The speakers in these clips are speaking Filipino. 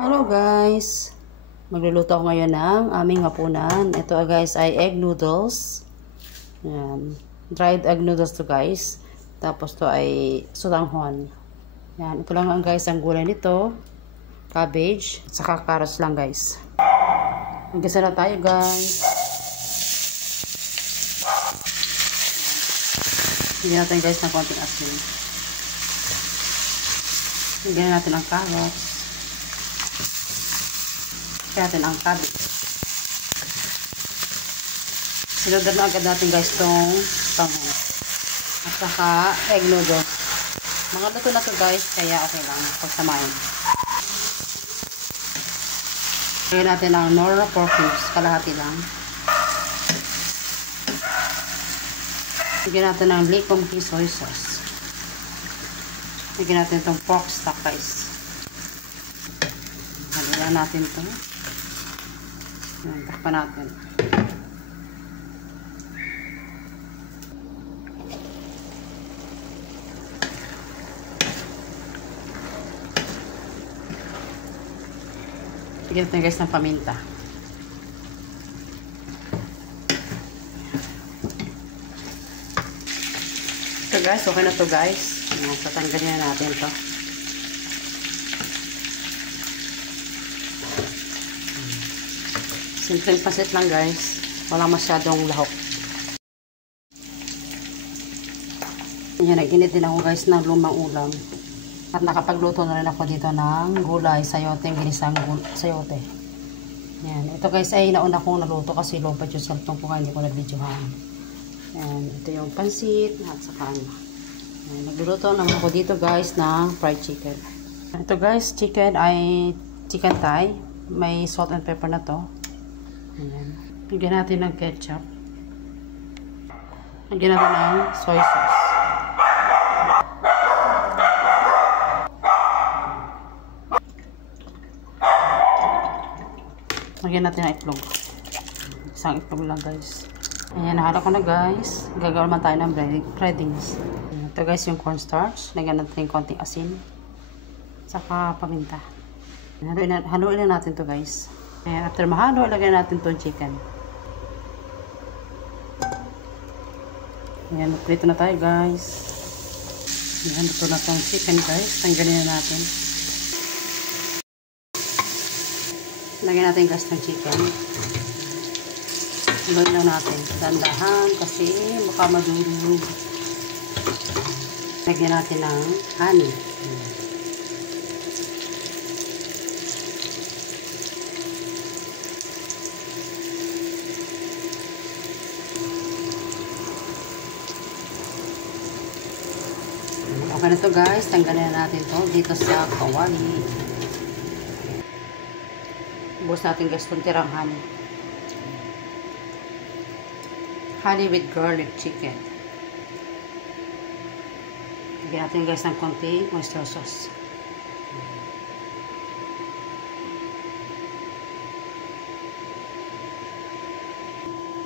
Hello guys! Magluluto ako ngayon ng aming hapunan. Ito guys ay egg noodles. Yan. Dried egg noodles to guys. Tapos to ay sudanghon. Yan. Ito lang guys ang gulay nito. Cabbage. At saka carrots lang guys. Magkisa na tayo guys. Bigyan natin guys ng konting asin. Bigyan natin ang carrots. Kaya natin ang cabbage. Sinundan na agad natin guys itong tanghon. At saka egg noodles. Mga luto na to guys, kaya okay lang pagsamahin. Lagyan natin ang Knorr pork cubes, kalahati lang. Lagyan natin ang Licom soy sauce. Lagyan natin itong pork stock guys. Lagyan natin ito. Yan, takpan natin. Lagyan natin guys ng paminta. Ito guys, okay na to guys. Tatanggalin na natin ito. Simpleng pasit lang guys. Wala masyadong lahok. Yan, nag-init din ako guys ng lumang ulam. At nakapagluto na rin ako dito ng gulay, sayote, ginisang sayote. Yan. Ito guys ay nauna kong naluto kasi low budget yung cellphone ko kaya hindi ko na-videohan. Yan. Ito yung pansit at saka ano. Yan. Nagluluto naman ako dito guys ng fried chicken. Ito guys, chicken ay chicken thigh. May salt and pepper na to. Ayan. Lagyan natin ng ketchup. Lagyan natin ng soy sauce. Lagyan natin ng itlog. Isang itlog lang guys. Ayan, nahalo ko na guys. Gagawin naman tayo ng breadings. Ito guys yung cornstarch. Lagyan natin yung konting asin. Saka paminta. Haluin na natin to guys. Ayan, after mahalo, ilagay natin itong chicken. Ayan, prito na tayo guys. Ayan, ito na itong chicken guys. Tanggalin na natin. Lagyan natin guys ng chicken. Haluin lang natin. Dandahan kasi baka madurog. Lagyan natin ng honey. Okay na to guys, tanggalin na natin to dito sa kawali. Buhos natin guys itong tirang honey. Honey with garlic chicken. Lagyan natin guys ng konti oyster sauce.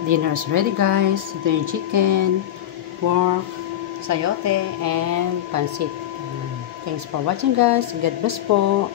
Dinner is ready guys. Ito yung chicken, pork, sayote, and pansit. Thanks for watching guys. God bless po.